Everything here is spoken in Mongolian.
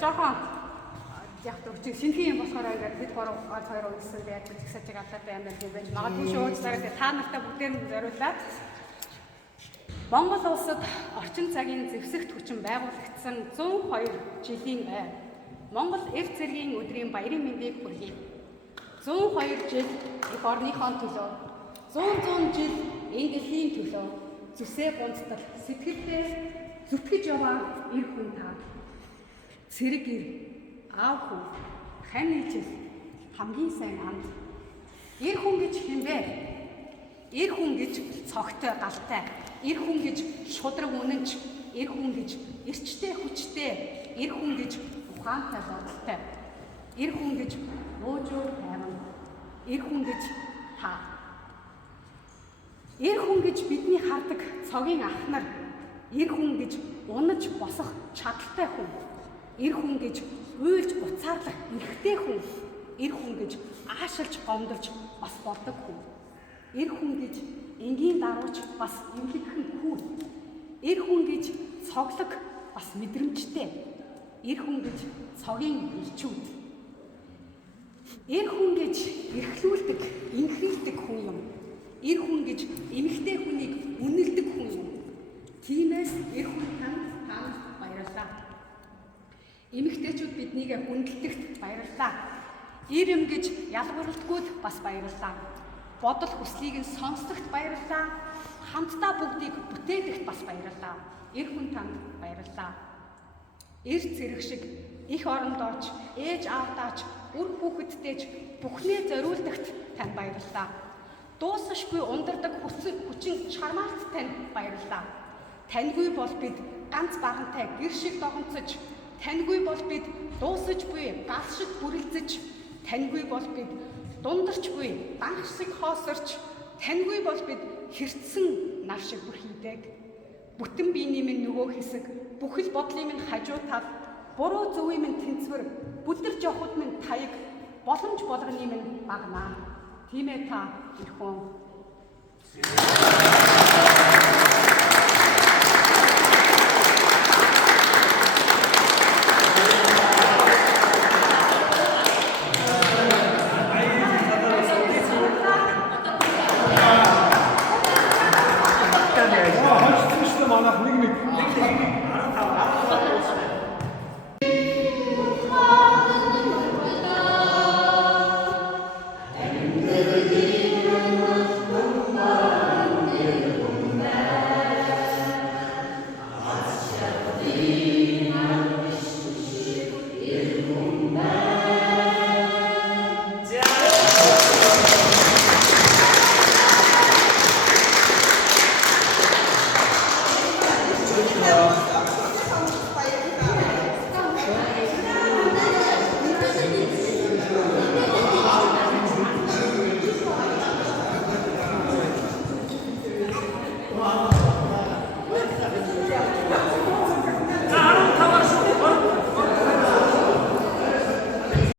жоохон яг ч синхи юм болохоор ингээд бид гол хоёр үсэн яг тэгсэж байгаа талтай амар юм байна. Магадгүй шуудлаараа та нартай бүгдээр нь зориулаад Монгол улсад орчин цагийн зэвсэгт хүчин байгуулагдсан 102 жилийн байр. Монгол эрх зэргийн өдрийн баярын мэндийг хүргэе. 102 жил их орныхон төлөө, 100 жил энэ дэлхийн төлөө зүсээ гонцтол сэтгэлдээ зүтгэж яваа эр хүн та. Цэрэг ир, аав хүү, хань ижил хамгийн сайн анд. Эр хүн гэж хэмбэ? Эр хүн гэж цогтой галтай, эр хүн гэж шудраг үнэнч, эр хүн гэж эрчтэй хүчтэй, эр хүн гэж ухаантай бодолтой, эр хүн гэж уужуур тайван, эр хүн гэж та. Эр хүн гэж бидний хардаг цогийн ах нар, эр хүн гэж унаж босох чадaltaй хүн, эр хүн гэж уйлж уцаарлах эрхтэй хүн, эр хүн гэж аашилж гомдолж бас болдог хүн, эр хүн гэж энгийн дарууч бас эвлэгхэн хүн, эр хүн гэж цоглог бас мэдрэмжтэй, эр хүн гэж цогийн элчүүд, эр хүн гэж эрхлүүлдэг, инхэлдэг хүн юм, эр хүн гэж эмэгтэй хүнийг үнэлдэг хүн юм. Тиймээс эр хүн танд баярлалаа. Эмэгтэйчүүд биднийг хүндэлдэгт баярлалаа. Ир эм гэж ялгуурлтгүйд бас баярлалаа. Бодол хүслийг нь сонсдогт баярлалаа. Хамтдаа бүгдийг бүтээдэгт бас баярлалаа. Эр хүн танд баярлалаа. Эр цэрэг шиг их орондооч, ээж аавтаач, үр хүүхэдтэйч бүхнээ зориулдагт танд баярлалаа. Дуусашгүй ундардаг хүчин чармаалт танд баярлалаа. Таньгүй бол бид ганц багантай гэр шиг догонцож, таньгүй бол бид дуусаж буй гал шиг бүрэлзэж, таньгүй бол бид дундарч буй данх шиг хоосорч, таньгүй бол бид хэрцсэн нар шиг бүрхийдэг. Бүтэн биений минь нөгөө хэсэг, бүхэл бодлын минь хажуу тал, буруу зөвийн минь тэнцвэр, бүлдэр жоход минь таяг, боломж болгоны минь багнаа. Тиймээ та ирхэн. Манайх нэг